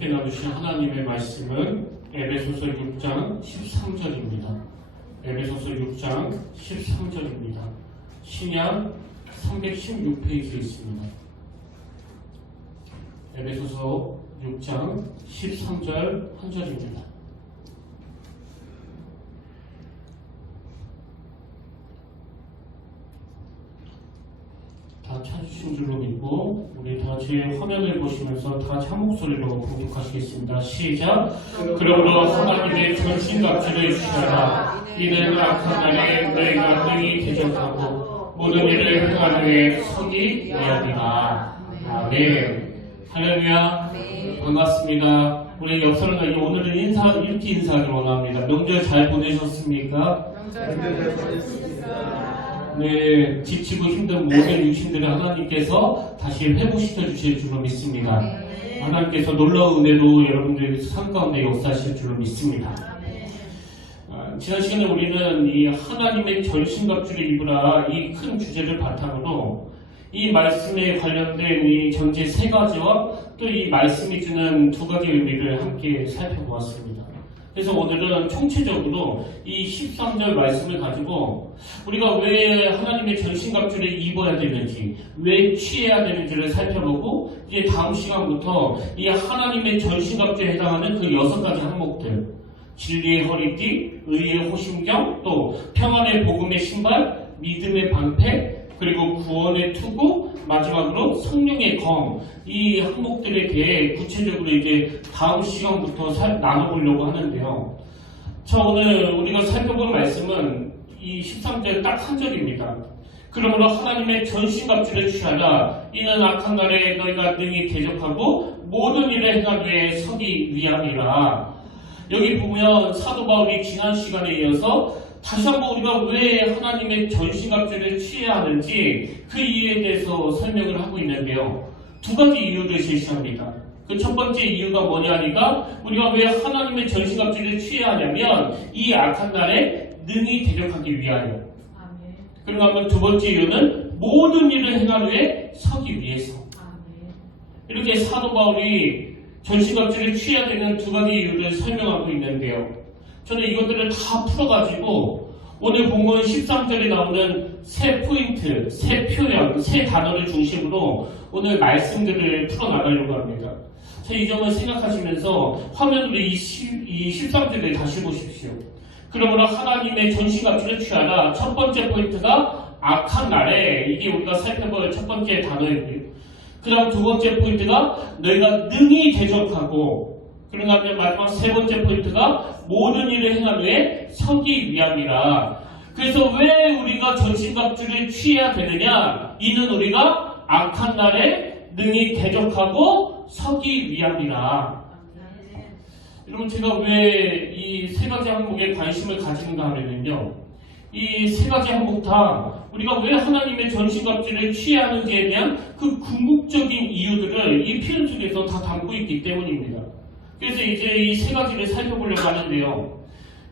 함께 나누신 하나님의 말씀은 에베소서 6장 13절입니다. 에베소서 6장 13절입니다. 신약 316페이지에 있습니다. 에베소서 6장 13절 한 절입니다. 다 찾으신 줄로 믿고 우리 다 제 화면을 보시면서 다 같이 한 목소리로 공독하시겠습니다. 시작. 그러므로 하나님의 전신갑주를 취하라. 이는 악한 날에 너희가 능히 대적하고 모든 일을 행하되 성이 되야니라. 아멘. 할렐루야. 반갑습니다. 우리 옆사람들 오늘은 이렇게 인사하기를 원합니다. 명절 잘 보내셨습니까? 명절 잘 보내셨습니다. 네, 지치고 힘든 모든 육신들을 하나님께서 다시 회복시켜 주실 줄로 믿습니다. 하나님께서 놀라운 은혜로 여러분들의 삶 가운데 역사하실 줄로 믿습니다. 지난 시간에 우리는 이 하나님의 전신갑주를 입으라 이 큰 주제를 바탕으로 이 말씀에 관련된 이 전체 세 가지와 또 이 말씀이 주는 두 가지 의미를 함께 살펴보았습니다. 그래서 오늘은 총체적으로 이 13절 말씀을 가지고 우리가 왜 하나님의 전신갑주를 입어야 되는지, 왜 취해야 되는지를 살펴보고 이제 다음 시간부터 이 하나님의 전신갑주에 해당하는 그 6가지 항목들, 진리의 허리띠, 의의 호심경, 또 평안의 복음의 신발, 믿음의 방패, 그리고 구원의 투구, 마지막으로 성령의 검, 이 항목들에 대해 구체적으로 이제 다음 시간부터 나눠보려고 하는데요. 자, 오늘 우리가 살펴볼 말씀은 이 13절 딱 한 절입니다. 그러므로 하나님의 전신갑주를 취하라. 이는 악한 날에 너희가 능히 대적하고 모든 일을 행하기에 서기 위함이라. 여기 보면 사도 바울이 지난 시간에 이어서 다시 한번 우리가 왜 하나님의 전신갑주를 취해야 하는지 그 이유에 대해서 설명을 하고 있는데요. 두 가지 이유를 제시합니다. 그 첫 번째 이유가 뭐냐니까 우리가 왜 하나님의 전신갑주를 취해야 하냐면 이 악한 날에 능히 대적하기 위하여. 그리고 한번 두 번째 이유는 모든 일을 행하기에 서기 위해서. 이렇게 사도 바울이 전신갑주를 취해야 되는 두 가지 이유를 설명하고 있는데요. 저는 이것들을 다 풀어가지고 오늘 본문 13절에 나오는 세 포인트, 세 표현, 세 단어를 중심으로 오늘 말씀들을 풀어나가려고 합니다. 자, 이 점을 생각하시면서 화면으로 이 13절을 다시 보십시오. 그러므로 하나님의 전신갑주를 취하라. 첫 번째 포인트가 악한 날에, 이게 우리가 살펴볼 첫 번째 단어이고요. 그 다음 두 번째 포인트가 너희가 능히 대적하고, 그러고 나면 마지막 세 번째 포인트가 모든 일을 행하기에 서기 위함이라. 그래서 왜 우리가 전신갑주를 취해야 되느냐? 이는 우리가 악한 날에 능히 대적하고 서기 위함이라. 여러분, 제가 왜 이 세 가지 항목에 관심을 가지는가 하면요, 이 세 가지 항목 다 우리가 왜 하나님의 전신갑주를 취해야 하는지에 대한 그 궁극적인 이유들을 이 표현 속에서 다 담고 있기 때문입니다. 그래서 이제 이 세 가지를 살펴보려고 하는데요.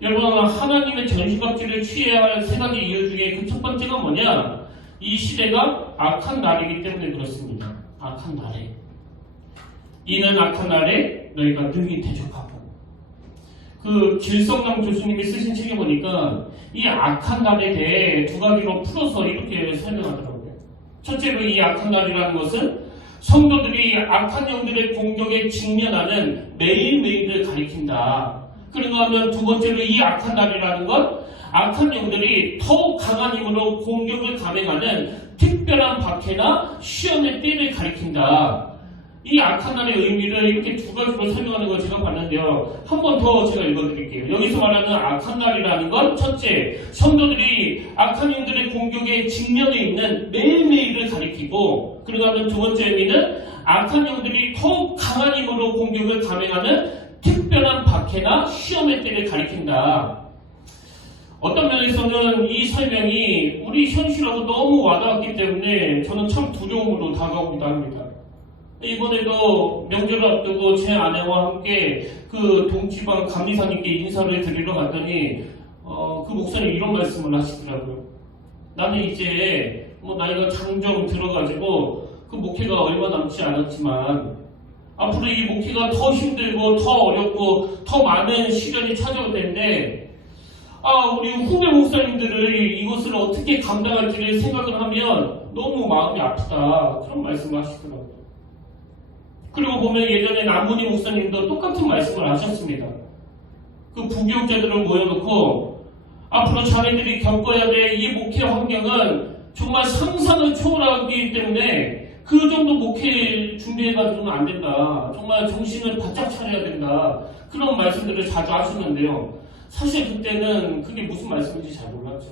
여러분, 하나님의 전신갑주를 취해야 할 세 가지 이유 중에 그 첫 번째가 뭐냐? 이 시대가 악한 날이기 때문에 그렇습니다. 악한 날에. 이는 악한 날에 너희가 능히 대적하고. 그 길성남 교수님이 쓰신 책에 보니까 이 악한 날에 대해 두 가지로 풀어서 이렇게 설명하더라고요. 첫째로 이 악한 날이라는 것은 성도들이 악한 영들의 공격에 직면하는 매일매일을 가리킨다. 그런가 하면 두 번째로 이 악한 날이라는 건 악한 영들이 더욱 강한 힘으로 공격을 감행하는 특별한 박해나 시험의 때를 가리킨다. 이 악한 날의 의미를 이렇게 두 가지로 설명하는 걸 제가 봤는데요. 한 번 더 제가 읽어드릴게요. 여기서 말하는 악한 날이라는 건 첫째, 성도들이 악한 영들의 공격에 직면해 있는 매일매일을 가리키고, 그러다 보면 두 번째 의미는 악한 영들이 더욱 강한 힘으로 공격을 감행하는 특별한 박해나 시험의 때를 가리킨다. 어떤 면에서는 이 설명이 우리 현실하고 너무 와닿았기 때문에 저는 참 두려움으로 다가오기도 합니다. 이번에도 명절을 앞두고 제 아내와 함께 그 동지방 감리사님께 인사를 드리러 갔더니 그 목사님 이런 말씀을 하시더라고요. 나는 이제 나이가 장정 들어가지고 그 목회가 얼마 남지 않았지만 앞으로 이 목회가 더 힘들고 더 어렵고 더 많은 시련이 찾아올 텐데 우리 후배 목사님들을 이것을 어떻게 감당할지를 생각을 하면 너무 마음이 아프다 그런 말씀을 하시더라고요. 그리고 보면 예전에 남문희 목사님도 똑같은 말씀을 하셨습니다. 그 부교육자들을 모여놓고 앞으로 자네들이 겪어야 될 이 목회 환경은 정말 상상을 초월하기 때문에 그 정도 목회 준비해가지고는 안 된다. 정말 정신을 바짝 차려야 된다. 그런 말씀들을 자주 하시는데요. 사실 그때는 그게 무슨 말씀인지 잘 몰랐죠.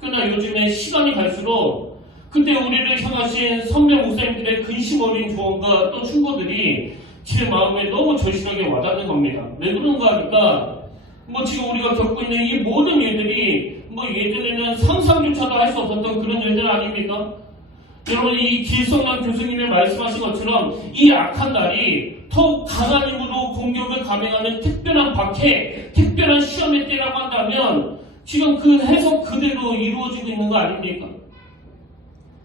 그러나 요즘에 시간이 갈수록 그때 우리를 향하신 선배 목사님들의 근심 어린 조언과 또 충고들이 제 마음에 너무 절실하게 와닿는 겁니다. 왜 그런가 하니까 지금 우리가 겪고 있는 이 모든 일들이 예전에는 상상조차도 할 수 없었던 그런 일들 아닙니까? 여러분 이 길성남 교수님의 말씀하신 것처럼 이 악한 날이 더욱 강한 힘으로 공격을 감행하는 특별한 박해, 특별한 시험의 때라고 한다면 지금 그 해석 그대로 이루어지고 있는 거 아닙니까?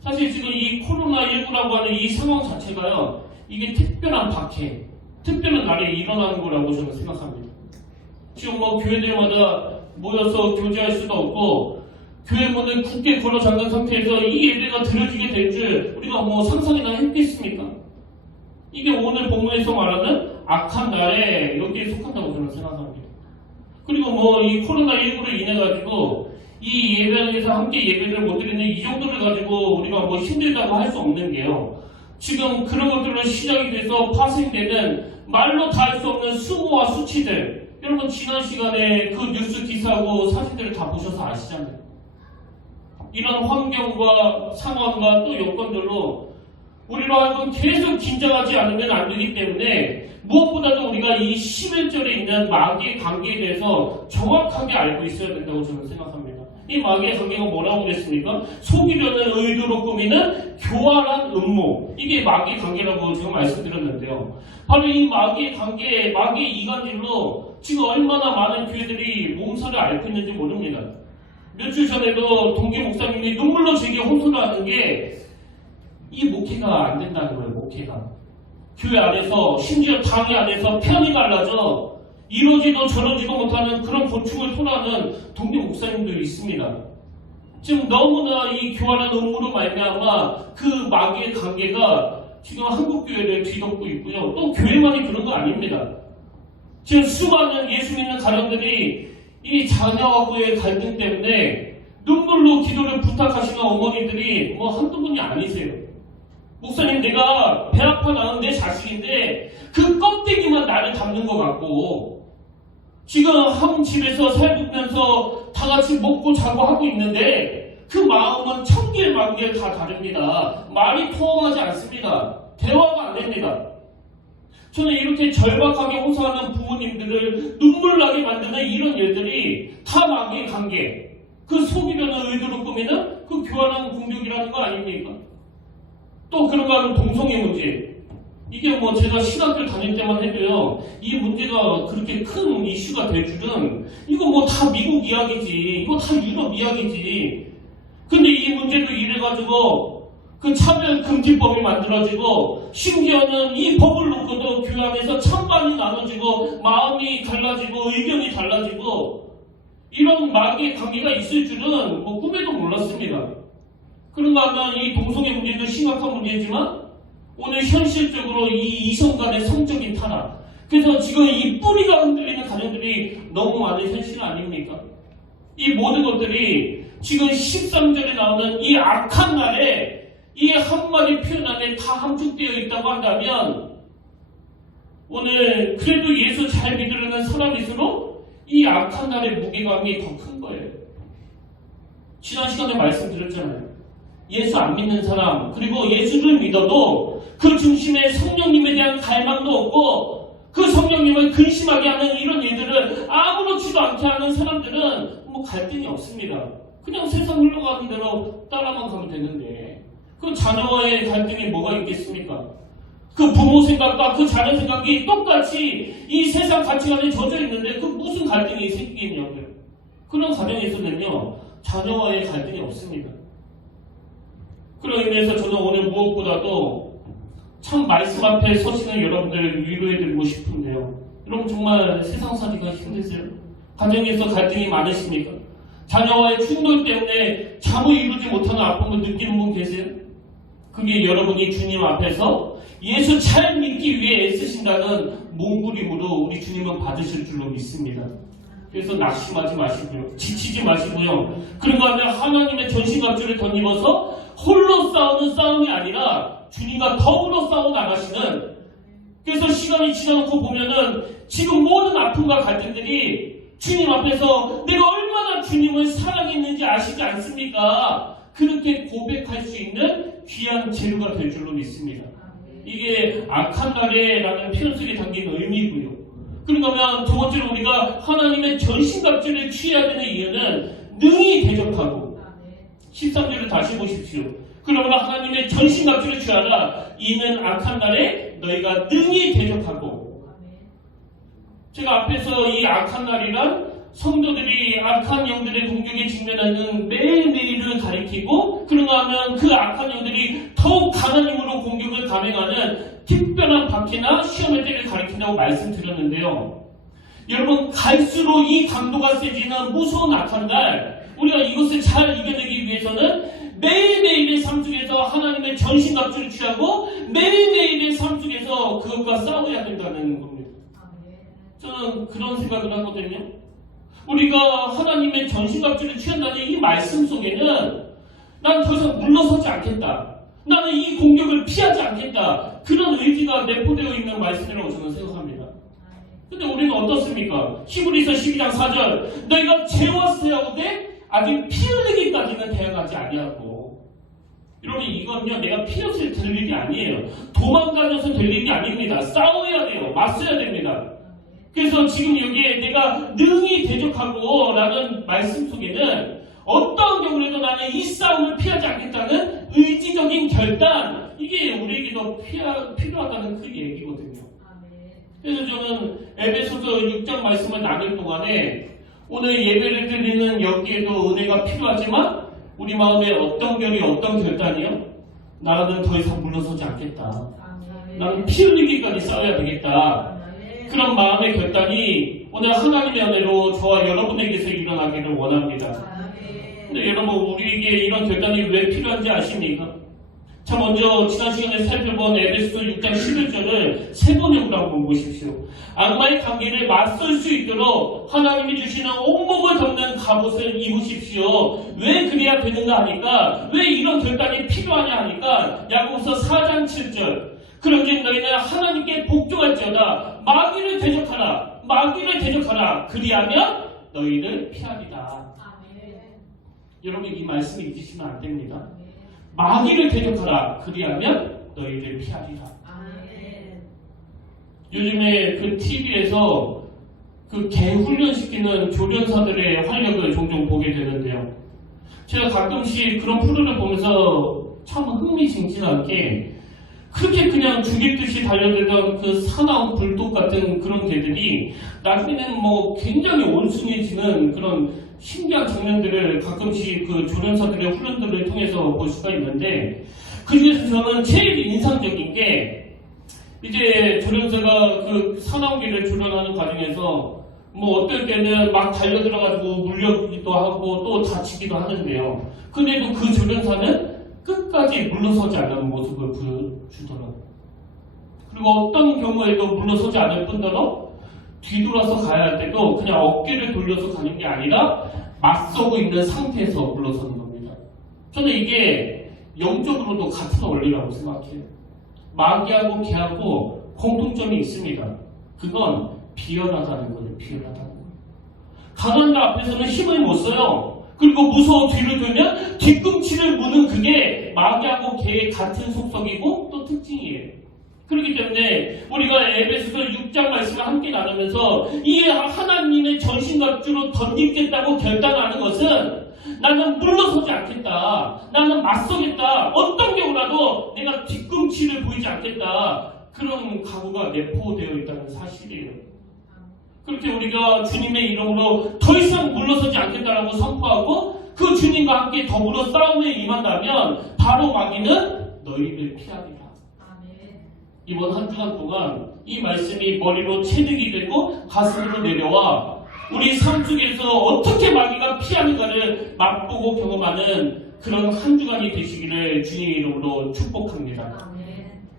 사실 지금 이 코로나19라고 하는 이 상황 자체가요, 이게 특별한 박해, 특별한 날이 일어나는 거라고 저는 생각합니다. 지금 교회들마다 모여서 교제할 수도 없고 교회 문을 굳게 걸어 잠근 상태에서 이 예배가 드려지게 될 줄 우리가 상상이나 했겠습니까? 이게 오늘 본문에서 말하는 악한 날에 여기에 속한다고 저는 생각합니다. 그리고 이 코로나19로 인해 가지고 이 예배에서 함께 예배를 못 드리는 이 정도를 가지고 우리가 힘들다고 할 수 없는 게요. 지금 그런 것들로 시작이 돼서 파생되는 말로 다 할 수 없는 수모와 수치들. 여러분 지난 시간에 그 뉴스 기사하고 사진들을 다 보셔서 아시잖아요. 이런 환경과 상황과 또 여건들로 우리로 하여금 계속 긴장하지 않으면 안 되기 때문에 무엇보다도 우리가 이 11절에 있는 마귀의 관계에 대해서 정확하게 알고 있어야 된다고 저는 생각합니다. 이 마귀의 관계가 뭐라고 그랬습니까? 속이려는 의도로 꾸미는 교활한 음모. 이게 마귀의 관계라고 지금 말씀드렸는데요. 바로 이 마귀의 관계, 마귀의 이간질로 지금 얼마나 많은 교회들이 몸살을 앓고 있는지 모릅니다. 며칠 전에도 동계 목사님이 눈물로 제게 호소를 하는 게 이 목회가 안 된다는 거예요. 목회가. 교회 안에서 심지어 당회 안에서 편이 갈라져 이러지도 저러지도 못하는 그런 고충을 토로하는 동계 목사님들이 있습니다. 지금 너무나 이 교활한 음모로 말미암아 그 마귀의 관계가 지금 한국 교회를 뒤덮고 있고요. 또 교회만이 그런 거 아닙니다. 지금 수많은 예수 믿는 가정들이 이 자녀하고의 갈등 때문에 눈물로 기도를 부탁하시는 어머니들이 한두 분이 아니세요. 목사님, 내가 배 아파 낳은 내 자식인데 그 껍데기만 나를 닮는 것 같고 지금 한 집에서 살면서 다 같이 먹고 자고 하고 있는데 그 마음은 천길 만길 다 다릅니다. 말이 통하지 않습니다. 대화가 안 됩니다. 저는 이렇게 절박하게 호소하는 부모님들을 눈물 나게 만드는 이런 일들이 다 마귀의 관계, 그 속이려는 의도로 꾸미는 그 교활한 공격이라는 거 아닙니까? 또 그런가 하면 동성애 문제. 이게 제가 신학교 다닐 때만 해도요, 이 문제가 그렇게 큰 이슈가 될 줄은 이거 다 미국 이야기지, 이거 다 유럽 이야기지. 근데 이 문제도 이래가지고 그 차별금지법이 만들어지고 심지어는 이 법을 놓고도 교회 안에서 찬반이 나눠지고 마음이 달라지고 의견이 달라지고 이런 마귀의 관계가 있을 줄은 꿈에도 몰랐습니다. 그런가 하면 이 동성애 문제도 심각한 문제지만 오늘 현실적으로 이 이성 간의 성적인 타락, 그래서 지금 이 뿌리가 흔들리는 가정들이 너무 많은 현실 아닙니까? 이 모든 것들이 지금 13절에 나오는 이 악한 날에 이 한마디 표현 안에 다 함축되어 있다고 한다면 오늘 그래도 예수 잘 믿으려는 사람일수록 이 악한 날의 무게감이 더 큰 거예요. 지난 시간에 말씀드렸잖아요. 예수 안 믿는 사람, 그리고 예수를 믿어도 그 중심에 성령님에 대한 갈망도 없고 그 성령님을 근심하게 하는 이런 일들을 아무렇지도 않게 하는 사람들은 갈등이 없습니다. 그냥 세상 흘러가는 대로 따라만 가면 되는데 그 자녀와의 갈등이 뭐가 있겠습니까? 그 부모 생각과 그 자녀 생각이 똑같이 이 세상 가치관에 젖어 있는데 그 무슨 갈등이 생기겠냐고요. 그런 가정에서는요, 자녀와의 갈등이 없습니다. 그런 의미에서 저는 오늘 무엇보다도 참 말씀 앞에 서시는 여러분들 위로해드리고 싶은데요. 여러분 정말 세상 살기가 힘드세요? 가정에서 갈등이 많으십니까? 자녀와의 충돌 때문에 잠을 이루지 못하는 아픔을 느끼는 분 계세요? 그게 여러분이 주님 앞에서 예수 잘 믿기 위해 애쓰신다는 몸부림으로 우리 주님은 받으실 줄로 믿습니다. 그래서 낙심하지 마시고요. 지치지 마시고요. 그런가 하면 하나님의 전신갑주를 덧입어서 홀로 싸우는 싸움이 아니라 주님과 더불어 싸워 나가시는, 그래서 시간이 지나놓고 보면은 지금 모든 아픔과 갈등들이 주님 앞에서 내가 얼마나 주님을 사랑했는지 아시지 않습니까? 그렇게 고백할 수 있는 귀한 재료가 될 줄로 믿습니다. 이게 악한 날에라는 표현 속에 담긴 의미고요. 그런가 하면 두 번째로 우리가 하나님의 전신갑주를 취해야 되는 이유는 능히 대적하고, 13절을 다시 보십시오. 그러므로 하나님의 전신갑주를 취하라. 이는 악한 날에 너희가 능히 대적하고. 제가 앞에서 이 악한 날이란 성도들이 악한 영들의 공격에 직면하는 매일매일을 가리키고, 그런가 하면 그 악한 영들이 더욱 강한 힘으로 공격을 감행하는 특별한 박해나 시험의 때를 가리킨다고 말씀드렸는데요. 여러분, 갈수록 이 강도가 세지는 무서운 악한 날, 우리가 이것을 잘 이겨내기 위해서는 매일매일의 삶 속에서 하나님의 전신갑주를 취하고 매일매일의 삶 속에서 그것과 싸워야 된다는 겁니다. 저는 그런 생각을 하거든요. 우리가 하나님의 전신갑주를 취한다는 이 말씀 속에는 난 더 이상 물러서지 않겠다, 나는 이 공격을 피하지 않겠다, 그런 의지가 내포되어 있는 말씀이라고 저는 생각합니다. 근데 우리는 어떻습니까? 히브리서 12장 4절, 너희가 죄와 싸우되 아직 피 흘리기까지는 대항하지 아니하고. 여러분, 이건요 내가 피 없이 될 일이 아니에요. 도망다녀서 될 일이 아닙니다. 싸워야 돼요. 맞서야 됩니다. 그래서 지금 여기에 내가 능히 대적하고 라는 말씀 속에는 어떠한 경우라도 나는 이 싸움을 피하지 않겠다는 의지적인 결단, 이게 우리에게도 필요하다는 그 얘기거든요. 그래서 저는 에베소서 6장 말씀을 나눌 동안에 오늘 예배를 드리는 여기에도 은혜가 필요하지만 우리 마음에 어떤 결이 어떤 결단이요? 나는 더 이상 물러서지 않겠다, 나는 피 흘리기까지 싸워야 되겠다, 그런 마음의 결단이 오늘 하나님의 은혜로 저와 여러분에게서 일어나기를 원합니다. 근데 여러분, 우리에게 이런 결단이 왜 필요한지 아십니까? 자, 먼저 지난 시간에 살펴본 에베소서 6장 11절을 세 번역으로 한번 보십시오. 악마의 관계를 맞설 수 있도록 하나님이 주시는 온몸을 덮는 갑옷을 입으십시오. 왜 그래야 되는가 하니까, 왜 이런 결단이 필요하냐 하니까 야고보서 4장 7절, 그런즉 너희는 하나님께 복종할지어다. 마귀를 대적하라. 마귀를 대적하라. 그리하면 너희를 피하리라. 여러분, 이 말씀 잊으시면 안 됩니다. 마귀를 대적하라. 그리하면 너희를 피하리라. 요즘에 그 TV에서 그 개 훈련시키는 조련사들의 활약을 종종 보게 되는데요. 제가 가끔씩 그런 프로를 보면서 참 흥미진진하게, 그렇게 그냥 죽일 듯이 달려들던 그 사나운 불독 같은 그런 개들이 나중에는 뭐 굉장히 온순해지는 그런 신기한 장면들을 가끔씩 그 조련사들의 훈련들을 통해서 볼 수가 있는데, 그 중에서 저는 제일 인상적인 게, 이제 조련사가 그 사나운 개를 조련하는 과정에서 뭐 어떨 때는 막 달려들어가지고 물려주기도 하고 또 다치기도 하는데요. 근데도 그 조련사는 끝까지 물러서지 않는 모습을 보여주더라고요. 그리고 어떤 경우에도 물러서지 않을 뿐더러 뒤돌아서 가야 할 때도 그냥 어깨를 돌려서 가는 게 아니라 맞서고 있는 상태에서 물러서는 겁니다. 저는 이게 영적으로도 같은 원리라고 생각해요. 마귀하고 개하고 공통점이 있습니다. 그건 비열하다는 거예요. 비열하다는 거예요. 강한 자 앞에서는 힘을 못 써요. 그리고 무서워 뒤를 돌면 뒤꿈치를 무는, 그게 마귀하고 개의 같은 속성이고 또 특징이에요. 그렇기 때문에 우리가 에베소서 6장 말씀을 함께 나누면서 이 하나님의 전신갑주로 덧입겠다고 결단하는 것은, 나는 물러서지 않겠다, 나는 맞서겠다, 어떤 경우라도 내가 뒤꿈치를 보이지 않겠다, 그런 각오가 내포되어 있다는 사실이에요. 그렇게 우리가 주님의 이름으로 더 이상 물러서지 않겠다라고 선포하고 그 주님과 함께 더불어 싸움에 임한다면 바로 마귀는 너희를 피하리라. 이번 한 주간 동안 이 말씀이 머리로 체득이 되고 가슴으로 내려와 우리 삶 속에서 어떻게 마귀가 피하는가를 맛보고 경험하는 그런 한 주간이 되시기를 주님의 이름으로 축복합니다.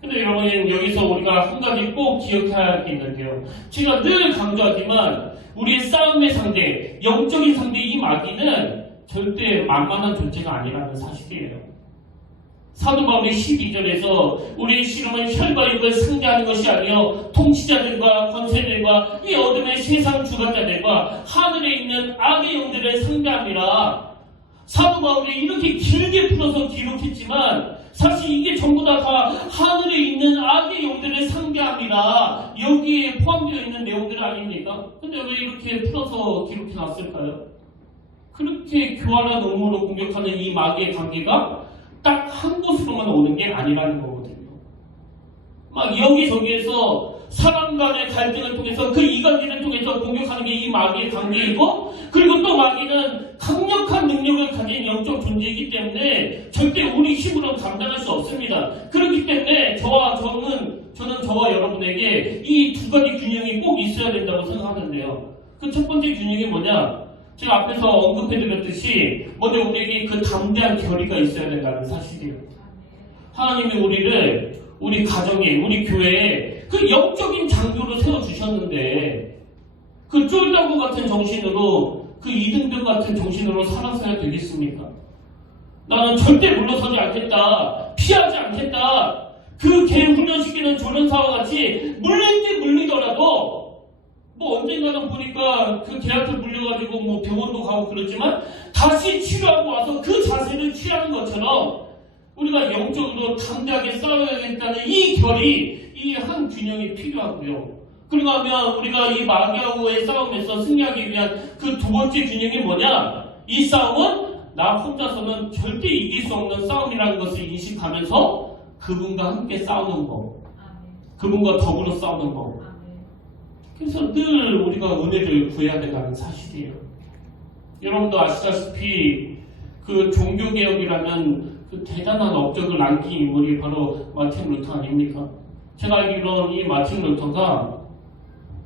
근데 여러분, 여기서 우리가 한 가지 꼭 기억해야 할 게 있는데요. 제가 늘 강조하지만 우리의 싸움의 상대, 영적인 상대 이 마귀는 절대 만만한 존재가 아니라는 사실이에요. 사도 바울이 12절에서 우리의 씨름은 혈과 육을 상대하는 것이 아니요 통치자들과 권세들과 이 어둠의 세상 주관자들과 하늘에 있는 악의 영들을 상대함이라. 사도 바울이 이렇게 길게 풀어서 기록했지만 사실 이게 전부 다 하늘에 있는 악의 영들을 상대함이라 여기에 포함되어 있는 내용들 아닙니까? 근데 왜 이렇게 풀어서 기록해 놨을까요? 그렇게 교활한 음모로 공격하는 이 마귀의 관계가 딱 한 곳으로만 오는 게 아니라는 거거든요. 막 여기저기에서 사람 간의 갈등을 통해서 그 이간질을 통해서 공격하는 게 이 마귀의 관계이고, 그리고 또 마귀는 강력한 능력을 가진 영적 존재이기 때문에 절대 우리 힘으로 감당할 수 없습니다. 그렇기 때문에 저는 저와 여러분에게 이 두 가지 균형이 꼭 있어야 된다고 생각하는데요. 그 첫 번째 균형이 뭐냐? 제가 앞에서 언급해드렸듯이 먼저 우리에게 그 담대한 결의가 있어야 된다는 사실이에요. 하나님이 우리 가정에, 우리 교회에 그 영적인 장교로 세워주셨는데 그 쫄다구 같은 정신으로, 그 이등병 같은 정신으로 살아서야 되겠습니까? 나는 절대 물러서지 않겠다, 피하지 않겠다, 그 개 훈련시키는 조련사와 같이 물릴지 물리더라도 뭐 언젠가는 보니까 그 개한테 물려가지고 뭐 병원도 가고 그렇지만 다시 치료하고 와서 그 자세를 취하는 것처럼 우리가 영적으로 담대하게 싸워야겠다는 이 결이, 이 한 균형이 필요하고요. 그리고 하면 우리가 이 마귀하고의 싸움에서 승리하기 위한 그 두 번째 균형이 뭐냐? 이 싸움은 나 혼자서는 절대 이길 수 없는 싸움이라는 것을 인식하면서 그분과 함께 싸우는 법, 그분과 더불어 싸우는 법. 그래서 늘 우리가 은혜를 구해야 된다는 사실이에요. 여러분도 아시다시피 그 종교개혁이라는 그 대단한 업적을 남긴 인물이 바로 마틴 루터 아닙니까? 제가 알기로는 이 마틴 루터가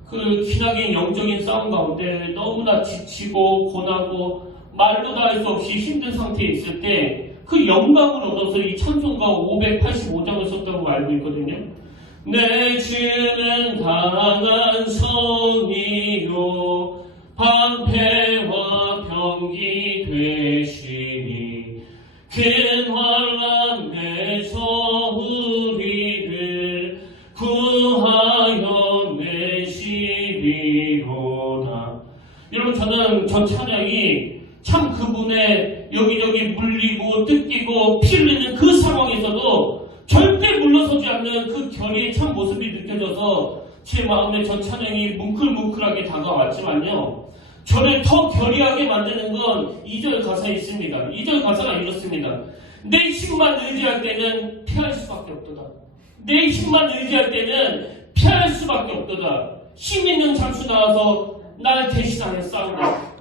그 기나긴 영적인 싸움 가운데 너무나 지치고 고나고 말로 다 할 수 없이 힘든 상태에 있을 때 그 영감을 얻어서 이 찬송가 585장을 썼다고 알고 있거든요. 내 주는 강한 성이요 방패와 병기 되시니 큰 환난에서 우리를 구하여 내시리로다. 여러분, 저는 저 찬양이 참 그분의 여기저기 물리고 뜯기고 피 흘리는 그 상황에서도 절대 물러서지 않는 그 결의의 참 모습이 느껴져서 제 마음에 저 찬양이 뭉클뭉클하게 다가왔지만요, 저를 더 결의하게 만드는 건 2절 가사에 있습니다. 2절 가사가 이렇습니다. 내 힘만 의지할 때는 피할 수밖에 없도다. 내 힘만 의지할 때는 피할 수밖에 없도다. 힘 있는 장수 나와서 나를 대신하여 싸우라.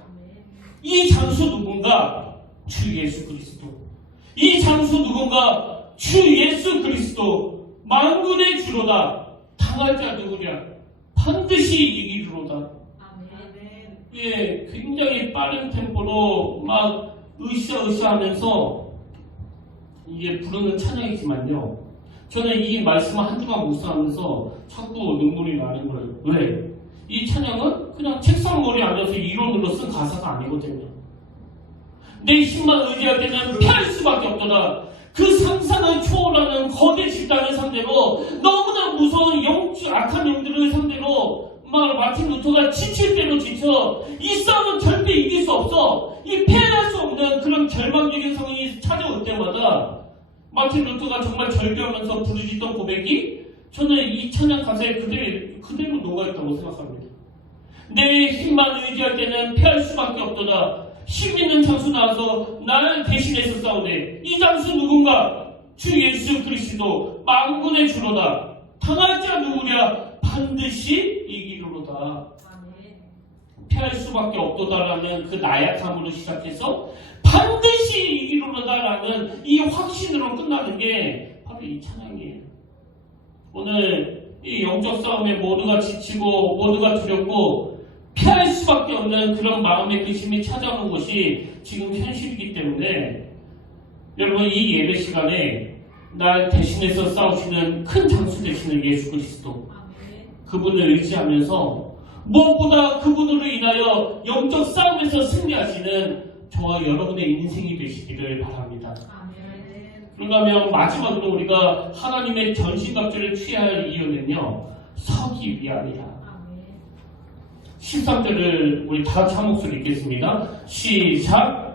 이 장수 누군가? 주 예수 그리스도. 이 장수 누군가? 주 예수 그리스도. 만군의 주로다. 당할 자 누구냐? 반드시 이기리로다. 예, 굉장히 빠른 템포로 막 으쌰으쌰 하면서 이게 부르는 찬양이지만요, 저는 이 말씀을 한 주간 묵상하면서 자꾸 눈물이 나는 거예요. 왜? 이 찬양은 그냥 책상머리에 앉아서 이론으로 쓴 가사가 아니거든요. 내 힘만 의지할 때는 피할 수밖에 없더라. 그 상상을 초월하는 거대 집단을 상대로, 너무나 무서운 악한 영들을 상대로 막 마틴 루터가 지칠 대로 지쳐 이 싸움은 절대 이길 수 없어, 이 패할 수 없는 그런 절망적인 상황이 찾아올 때마다 마틴 루터가 정말 절규하면서 부르짖던 고백이, 저는 이 찬양 가사에 그대로 녹아있다고 생각합니다. 내 힘만 의지할 때는 피할 수밖에 없도다. 힘 있는 장수 나와서 나를 대신해서 싸우네. 이 장수 누군가? 주 예수 그리스도. 만군의 주로다. 당할 자 누구랴? 반드시 이기리로다. 피할 수밖에 없도다라는 그 나약함으로 시작해서 반드시 이기리로다라는 이 확신으로 끝나는 게 바로 이 찬양이에요. 오늘 이 영적 싸움에 모두가 지치고 모두가 두렵고 피할 수밖에 없는 그런 마음의 근심이 찾아오는 것이 지금 현실이기 때문에 여러분 이 예배 시간에 날 대신해서 싸우시는 큰 장수 되시는 예수 그리스도 그분을 의지하면서 무엇보다 그분으로 인하여 영적 싸움에서 승리하시는 저와 여러분의 인생이 되시기를 바랍니다. 그런가 하면 마지막으로 우리가 하나님의 전신갑주를 취해야 할 이유는요, 서기 위함이라. 13절을 우리 다 같이 한 목소리 읽겠습니다. 시작.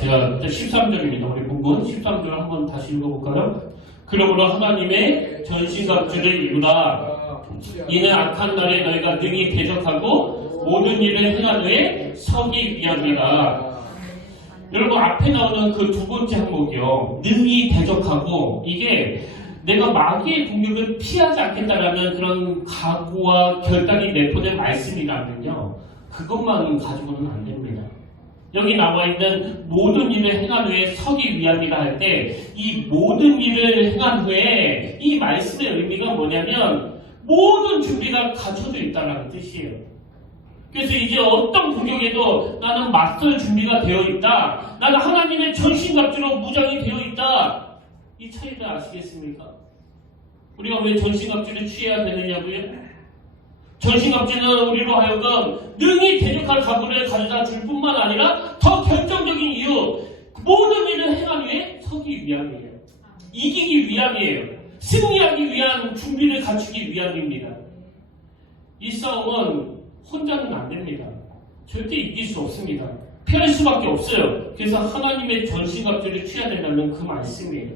제가 13절입니다. 우리 본문 13절 한번 다시 읽어볼까요? 그러므로 하나님의 전신갑주를 이루라. 이는 악한 날에 너희가 능히 대적하고 모든 일을 행한 후에 서기 위함이라. 여러분 앞에 나오는 그 두 번째 항목이요. 능히 대적하고 이게 내가 마귀의 공격을 피하지 않겠다라는 그런 각오와 결단이 내포된 말씀이라면요. 그것만 가지고는 안 됩니다. 여기 나와 있는 모든 일을 행한 후에 서기 위함이라 할 때 이 모든 일을 행한 후에 이 말씀의 의미가 뭐냐면 모든 준비가 갖춰져 있다는 뜻이에요. 그래서 이제 어떤 공격에도 나는 맞설 준비가 되어 있다. 나는 하나님의 전신갑주로 무장이 되어 있다. 이 차이를 아시겠습니까? 우리가 왜 전신갑주를 취해야 되느냐고요? 전신갑주는 우리로 하여금 능히 대적할 각오를 가져다 줄 뿐만 아니라 더 결정적인 이유, 모든 일을 행한 후에 서기 위함이에요. 이기기 위함이에요. 승리하기 위한 준비를 갖추기 위함입니다. 이 싸움은 혼자는 안 됩니다. 절대 이길 수 없습니다. 피할 수밖에 없어요. 그래서 하나님의 전신갑주를 취해야 된다는 그 말씀이에요.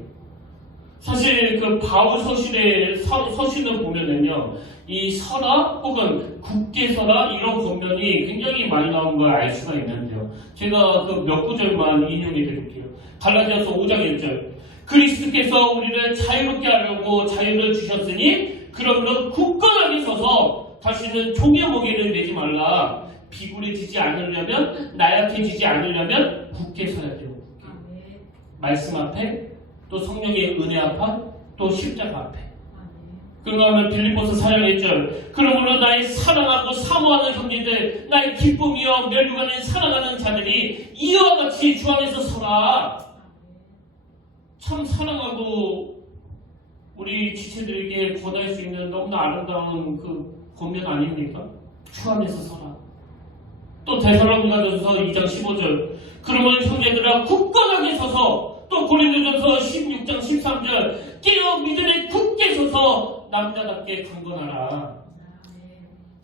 사실 그 바울 서신을 보면은요, 이 서라 혹은 국계서라 이런 권면이 굉장히 많이 나온 걸 알 수가 있는데요. 제가 그 몇 구절만 인용해 드릴게요. 갈라디아서 5장 1절. 그리스도께서 우리를 자유롭게 하려고 자유를 주셨으니 그러므로 굳건하게 서서 다시는 종의 무게를 내지 말라. 비굴해지지 않으려면, 나약해지지 않으려면 굳게 서야 돼요. 말씀 앞에, 또 성령의 은혜 앞에, 또 십자가 앞에. 그런가 하면 빌립보서 4장 1절. 그러므로 나의 사랑하고 사모하는 형제들, 나의 기쁨이여 멸류관을 사랑하는 자들이 이와 같이 주 안에서 서라. 참 사랑하고 우리 지체들에게 권할 수 있는 너무나 아름다운 그 권면 아닙니까? 주 안에서 서라. 또 데살로니가전서 2장 15절. 그러면 형제들아 굳건하게 서서, 또 고린도전서 16장 13절. 깨어 믿음에 굳게 서서 남자답게 강건하라.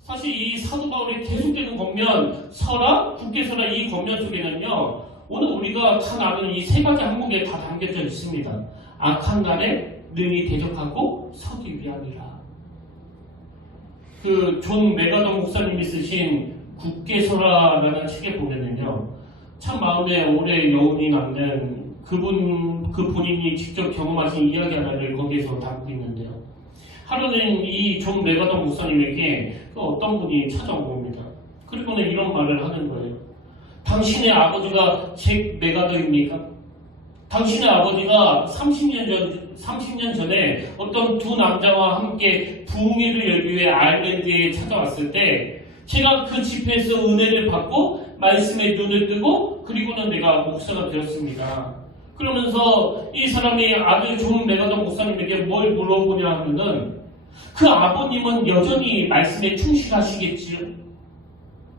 사실 이 사도 바울의 계속되는 권면, 서라, 굳게 서라 이 권면 속에는요, 오늘 우리가 다 아는 이 세 가지 항목에 다 담겨져 있습니다. 악한 날에 능히 대적하고 서기 위함이라. 그 존 메가더 목사님이 쓰신 굳게 서라라는 책에 보면은요, 참 마음에 오래 여운이 남는 그 본인이 직접 경험하신 이야기 하나를 거기에서 담고 있는데요. 하루는 이 존 메가더 목사님에게 어떤 분이 찾아온 겁니다. 그리고는 이런 말을 하는 거예요. 당신의 아버지가 잭 메가더입니까? 당신의 아버지가 30년 전에 어떤 두 남자와 함께 부흥회를 열기 위해 아일랜드에 찾아왔을 때 제가 그 집회에서 은혜를 받고 말씀에 눈을 뜨고 그리고는 내가 목사가 되었습니다. 그러면서 이 사람이 아들 존 메가더 목사님에게 뭘 물어보냐 하면은 그 아버님은 여전히 말씀에 충실하시겠지요?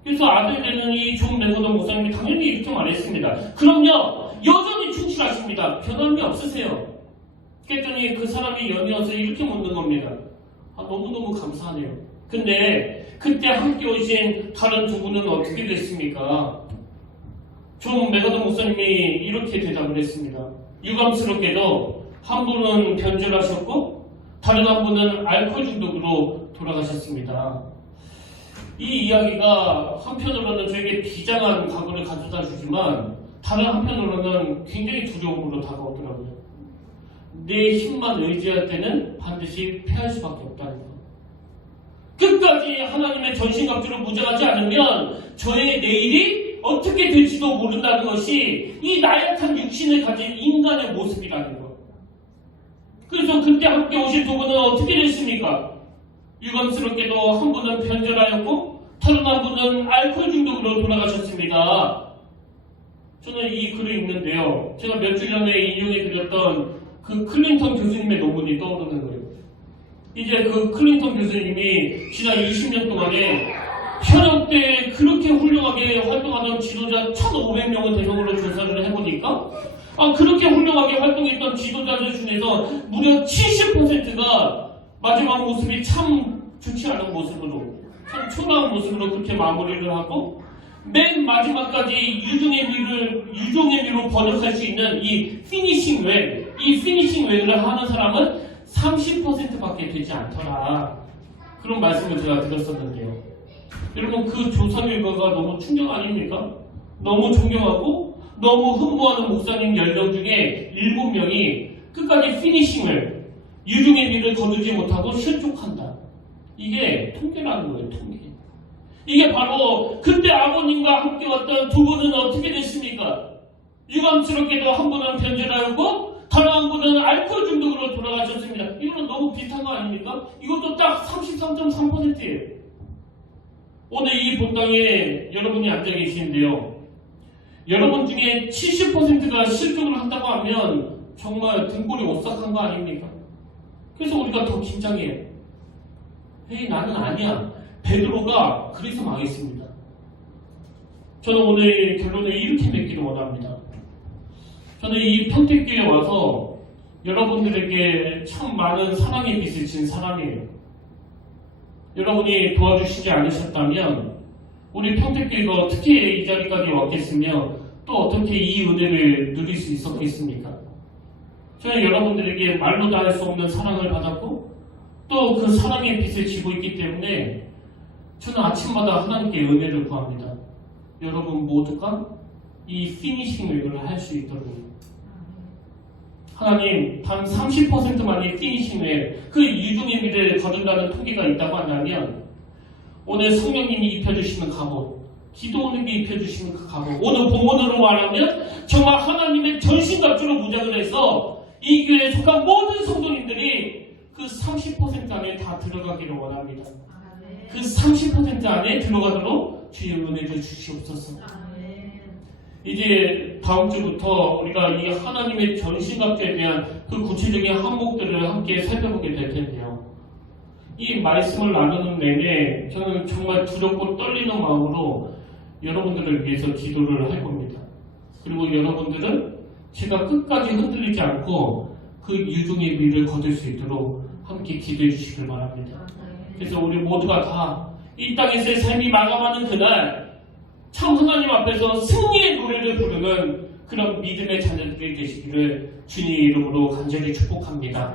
그래서 아들 되는 이 존 메가더 목사님이 당연히 이렇게 말했습니다. 그럼요, 여전히 충실하십니다. 변함이 없으세요. 그랬더니 그 사람이 연이어서 이렇게 묻는 겁니다. 너무너무 감사하네요. 근데 그때 함께 오신 다른 두 분은 어떻게 됐습니까? 존 메가더 목사님이 이렇게 대답을 했습니다. 유감스럽게도 한 분은 변절하셨고 다른 한 분은 알코올 중독으로 돌아가셨습니다. 이 이야기가 한편으로는 저에게 비장한 각오를 가져다 주지만 다른 한편으로는 굉장히 두려움으로 다가오더라고요. 내 힘만 의지할 때는 반드시 패할 수밖에 없다는 것. 끝까지 하나님의 전신갑주로 무장하지 않으면 저의 내일이 어떻게 될지도 모른다는 것이 이 나약한 육신을 가진 인간의 모습이라는 것. 그때 함께 오신 두 분은 어떻게 됐습니까? 유감스럽게도 한 분은 변절하였고 다른 한 분은 알코올 중독으로 돌아가셨습니다. 저는 이 글을 읽는데요. 제가 몇 주 전에 인용해 드렸던 그 클린턴 교수님의 논문이 떠오르는 거예요. 이제 그 클린턴 교수님이 지난 20년 동안에 현역 때 그렇게 훌륭하게 활동하던 지도자 1,500명을 대상으로 조사를 해보니까 그렇게 훌륭하게 활동했던 지도자들 중에서 무려 70%가 마지막 모습이 참 좋지 않은 모습으로, 참 초라한 모습으로 그렇게 마무리를 하고 맨 마지막까지 유종의 미로 번역할 수 있는 이 피니싱 웨이를 하는 사람은 30%밖에 되지 않더라. 그런 말씀을 제가 드렸었는데요. 여러분, 그 조사 결과가 너무 충격 아닙니까? 너무 존경하고 너무 흠모하는 목사님 10명 중에 7명이 끝까지 피니싱을, 유종의 미를 거두지 못하고 실족한다. 이게 통계라는 거예요, 통계. 이게 바로 그때 아버님과 함께 왔던 두 분은 어떻게 됐습니까? 유감스럽게도 한 분은 변절하였고 다른 한 분은 알코올 중독으로 돌아가셨습니다. 이거는 너무 비슷한 거 아닙니까? 이것도 딱 33.3%예요. 오늘 이 본당에 여러분이 앉아 계시는데요. 여러분 중에 70%가 실족을 한다고 하면 정말 등골이 오싹한 거 아닙니까? 그래서 우리가 더 긴장해요. 에이, 나는 아니야. 베드로가 그래서 망했습니다. 저는 오늘 결론을 이렇게 맺기를 원합니다. 저는 이 평택교회에 와서 여러분들에게 참 많은 사랑의 빚을 진 사람이에요. 여러분이 도와주시지 않으셨다면 우리 평택교회가 어떻게 이 자리까지 왔겠으며 또 어떻게 이 은혜를 누릴 수 있었겠습니까? 저는 여러분들에게 말로 다 할 수 없는 사랑을 받았고 또 그 사랑의 빚을 지고 있기 때문에 저는 아침마다 하나님께 은혜를 구합니다. 여러분 모두가 이 피니싱 웨이를 할 수 있도록 하나님, 단 30%만이 피니싱 웨이, 그 유종의 미를 거둔다는 통계가 있다고 한다면 오늘 성령님이 입혀주시는 갑옷, 기도 오는 게 입혀주시는 그 갑옷, 오늘 본문으로 말하면 정말 하나님의 전신갑주로 무장을 해서 이 교회에 속한 모든 성도님들이 그 30% 안에 다 들어가기를 원합니다. 그 30% 안에 들어가도록 주의 은혜를 주시옵소서. 이제 다음 주부터 우리가 이 하나님의 전신갑주에 대한 그 구체적인 항목들을 함께 살펴보게 될 텐데요. 이 말씀을 나누는 내내 저는 정말 두렵고 떨리는 마음으로 여러분들을 위해서 기도를 할 겁니다. 그리고 여러분들은 제가 끝까지 흔들리지 않고 그 유종의 미를 거둘 수 있도록 함께 기도해 주시길 바랍니다. 그래서 우리 모두가 다 이 땅에서의 삶이 마감하는 그날 참 하나님 앞에서 승리의 노래를 부르는 그런 믿음의 자녀들이 되시기를 주님의 이름으로 간절히 축복합니다.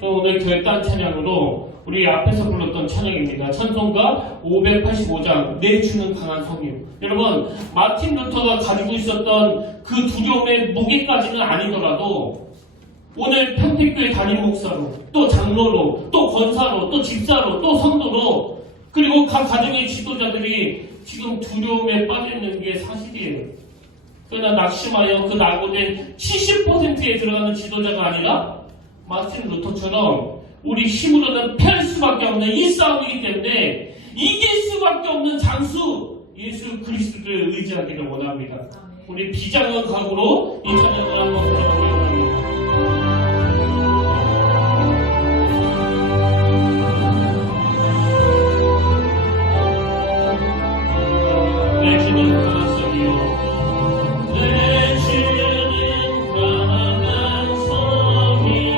저 오늘 결단 찬양으로 우리 앞에서 불렀던 찬양입니다. 찬송가 585장 내 주는 강한 성유. 여러분, 마틴 루터가 가지고 있었던 그 두려움의 무게까지는 아니더라도 오늘 평택교회 담임 목사로, 또 장로로, 또 권사로, 또 집사로, 또 성도로, 그리고 각 가정의 지도자들이 지금 두려움에 빠져있는 게 사실이에요. 그러나 낙심하여 그 낙오된 70%에 들어가는 지도자가 아니라 마틴 루터처럼 우리 힘으로는 패할 수밖에 없는 이 싸움이기 때문에 이길 수밖에 없는 장수 예수 그리스도를 의지하기를 원합니다. 우리 비장한 각오로 이 찬양을 한번 부르보기 원합니다. 내 주는 강한 성이요 내 주는 강한 성이요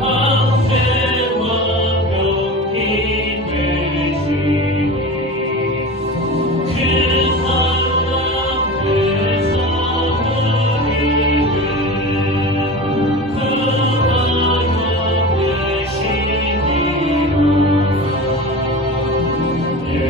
방패와 병기 되시니 그 바람 앞에서 그리는 그 바람 되시니라 내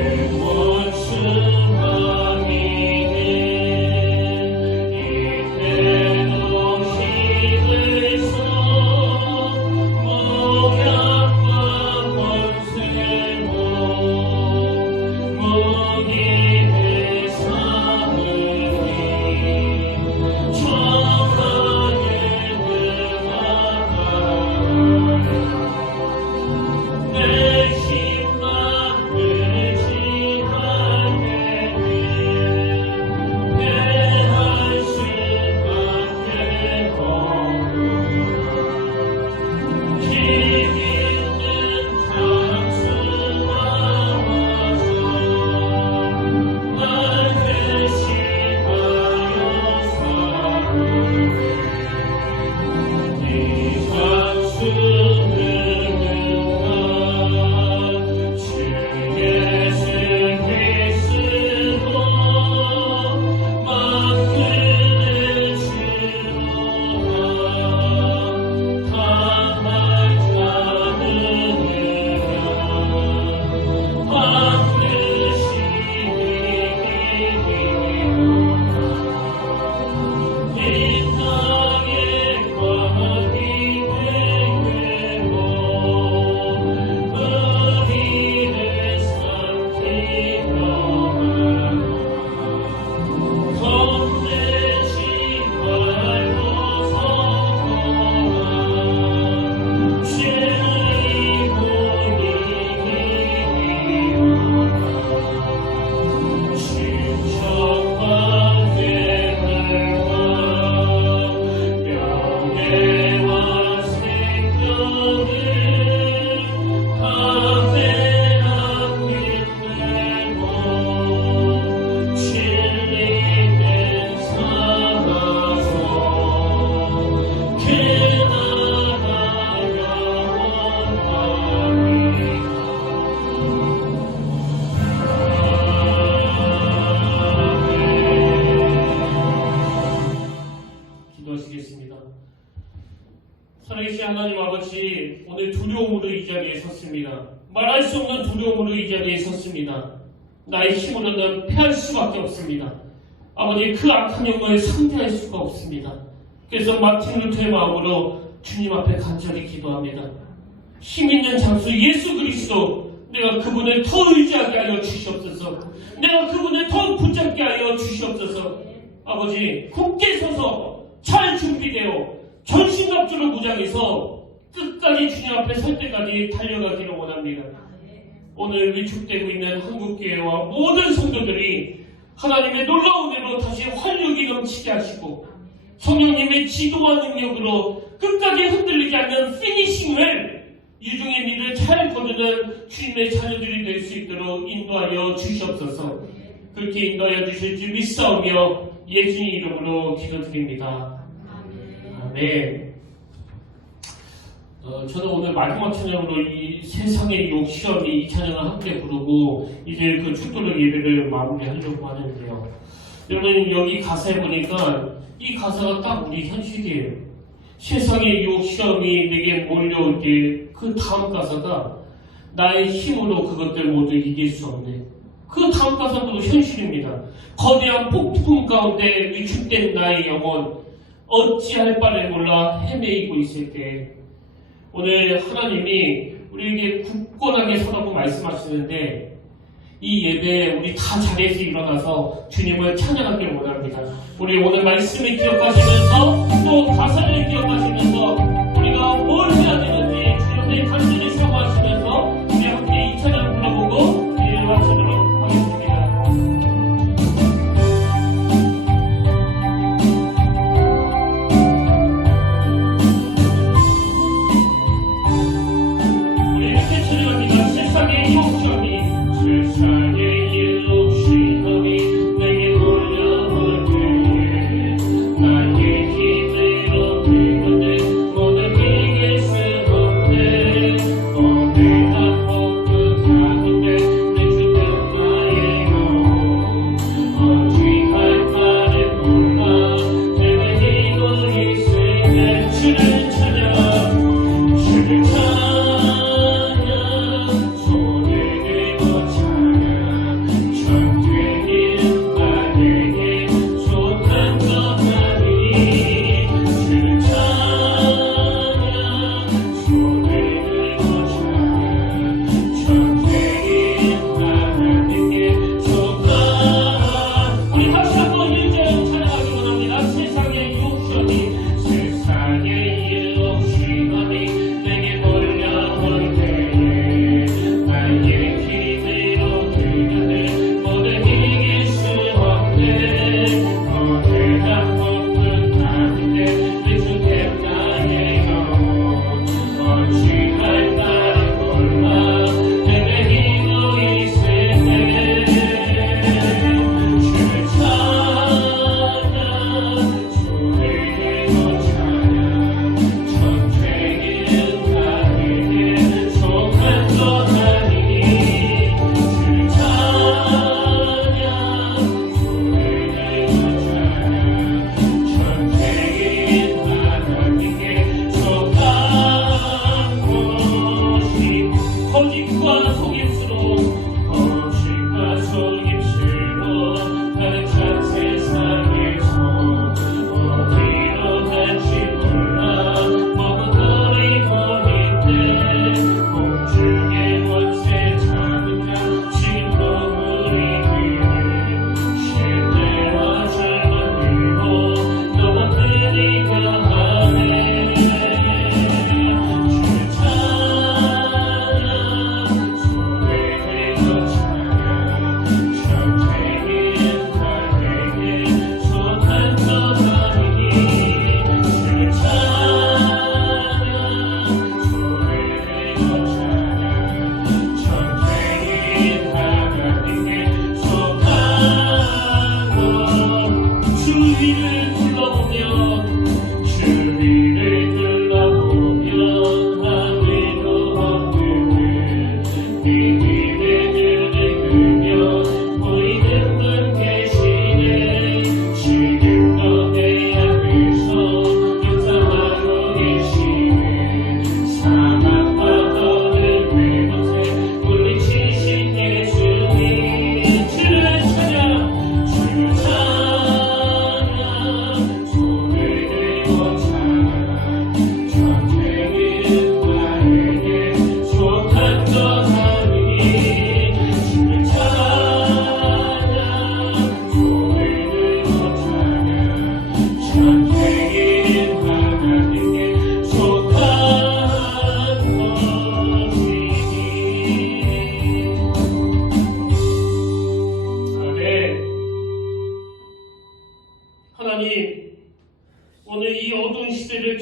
있습니다. 말할 수 없는 두려움으로 이 자리에 섰습니다. 나의 힘으로는 패할 수밖에 없습니다. 아버지, 그 악한 영혼을 상대할 수가 없습니다. 그래서 마틴 루터의 마음으로 주님 앞에 간절히 기도합니다. 힘 있는 장수 예수 그리스도, 내가 그분을 더 의지하게 하여 주시옵소서. 내가 그분을 더 붙잡게 하여 주시옵소서. 아버지, 굳게 서서 잘 준비되어 전신갑주로 무장해서 끝까지 주님 앞에 설 때까지 달려가기를 원합니다. 오늘 위축되고 있는 한국교회와 모든 성도들이 하나님의 놀라운 은혜로 다시 활력이 넘치게 하시고 성령님의 지도와 능력으로 끝까지 흔들리지 않는 피니싱을, 유종의 미를 잘 거두는 주님의 자녀들이 될 수 있도록 인도하여 주시옵소서. 그렇게 인도하여 주실 줄 믿사오며 예수님 이름으로 기도드립니다. 아멘. 저는 오늘 마지막 찬양으로 이 세상의 욕 시험이 이 찬양을 함께 부르고 이제 그 축도력 예배를 마무리하려고 하는데요. 여러분, 여기 가사에 보니까 이 가사가 딱 우리 현실이에요. 세상의 욕 시험이 내게 몰려올 때 그 다음 가사가 나의 힘으로 그것들 모두 이길 수 없네. 그 다음 가사도 현실입니다. 거대한 폭풍 가운데 위축된 나의 영혼, 어찌할 바를 몰라 헤매이고 있을 때 오늘 하나님이 우리에게 굳건하게 서라고 말씀하시는데 이 예배에 우리 다 자리에서 일어나서 주님을 찬양하길 원합니다. 우리 오늘 말씀을 기억하시면서 또 가사를 기억하시면서 우리가 뭘 해야 되는지 주님의 간절히 사모하시면서 우리 함께 이 찬양 불러보고 예배를 마치도록 하겠습니다. 우리 이렇게 찬양합니다. 세상의 욕심이, 세상의 욕심이 내게 몰려올 때에 나의 힘으로 되는데 모든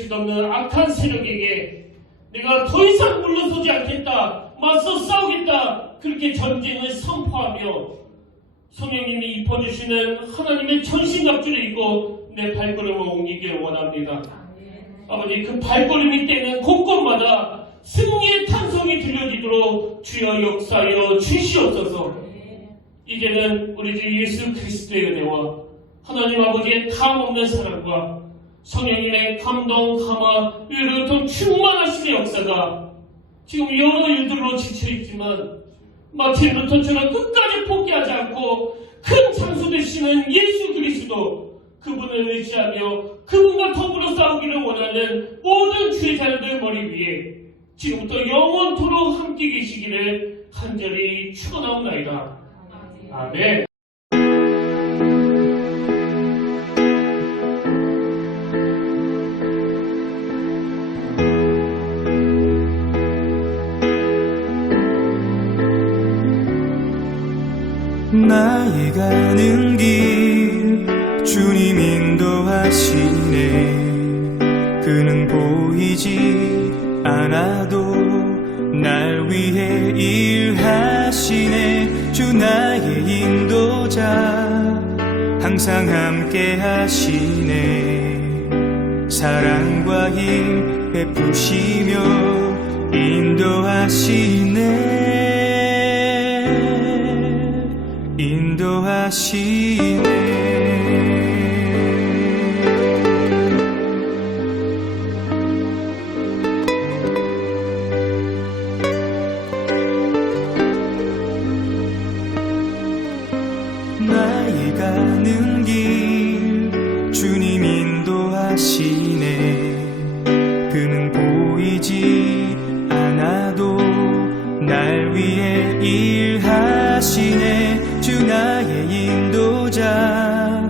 수 없는 악한 세력에게 내가 더 이상 물러서지 않겠다, 맞서 싸우겠다, 그렇게 전쟁을 선포하며 성령님이 입혀주시는 하나님의 전신갑주를 입고 내 발걸음을 옮기기를 원합니다. 아버지, 그 발걸음이 때는 곳곳마다 승리의 탄성이 들려지도록 주여 역사하여 주시옵소서. 이제는 우리 주 예수 그리스도의 은혜와 하나님 아버지의 다함없는 사랑과 성령님의 감동, 감화, 위로부터 충만하심의 역사가 지금 여러 일들로 지쳐있지만 마틴 루터처럼 끝까지 포기하지 않고 큰 장수 되시는 예수 그리스도, 그분을 의지하며 그분과 더불어 싸우기를 원하는 모든 주의 자녀들 머리 위에 지금부터 영원토록 함께 계시기를 간절히 축원하옵나이다. 아멘. 나의 가는 길 주님 인도하시네. 그는 보이지 않아도 날 위해 일하시네. 주 나의 인도자 항상 함께 하시네. 사랑과 힘 베푸시며 인도하시네. 인도하시네. 나의 가는 길 주님 인도하시네. 그는 보이지 않아도 날 위해 일하시네. 주 나의 인도자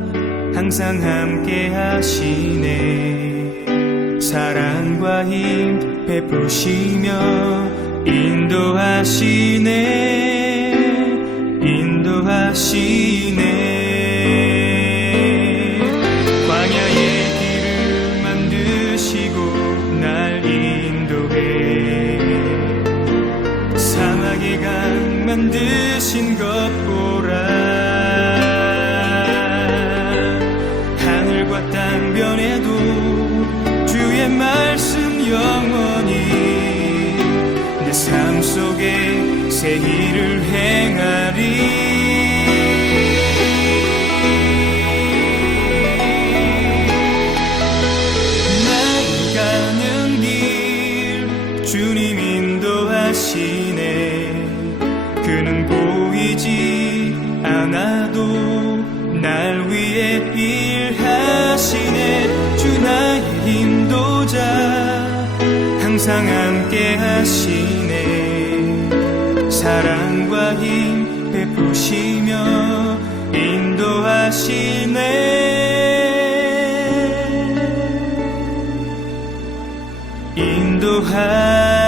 항상 함께 하시네. 사랑과 힘 베푸시며 인도하시네. 인도하시네. 광야의 길을 만드시고 날 인도해. 사막의 강 만드신 것 보라. 하늘과 땅 변해도 주의 말씀 영원히 내 삶 속에 새 일을 행하리. 나의 가는 길 주님 인도하시네. 그는 보이지 않아도 날 위해 일하시네. 주 나의 인도자 항상 함께 하시네. 사랑과 힘 베푸시며 인도하시네. 인도하시네.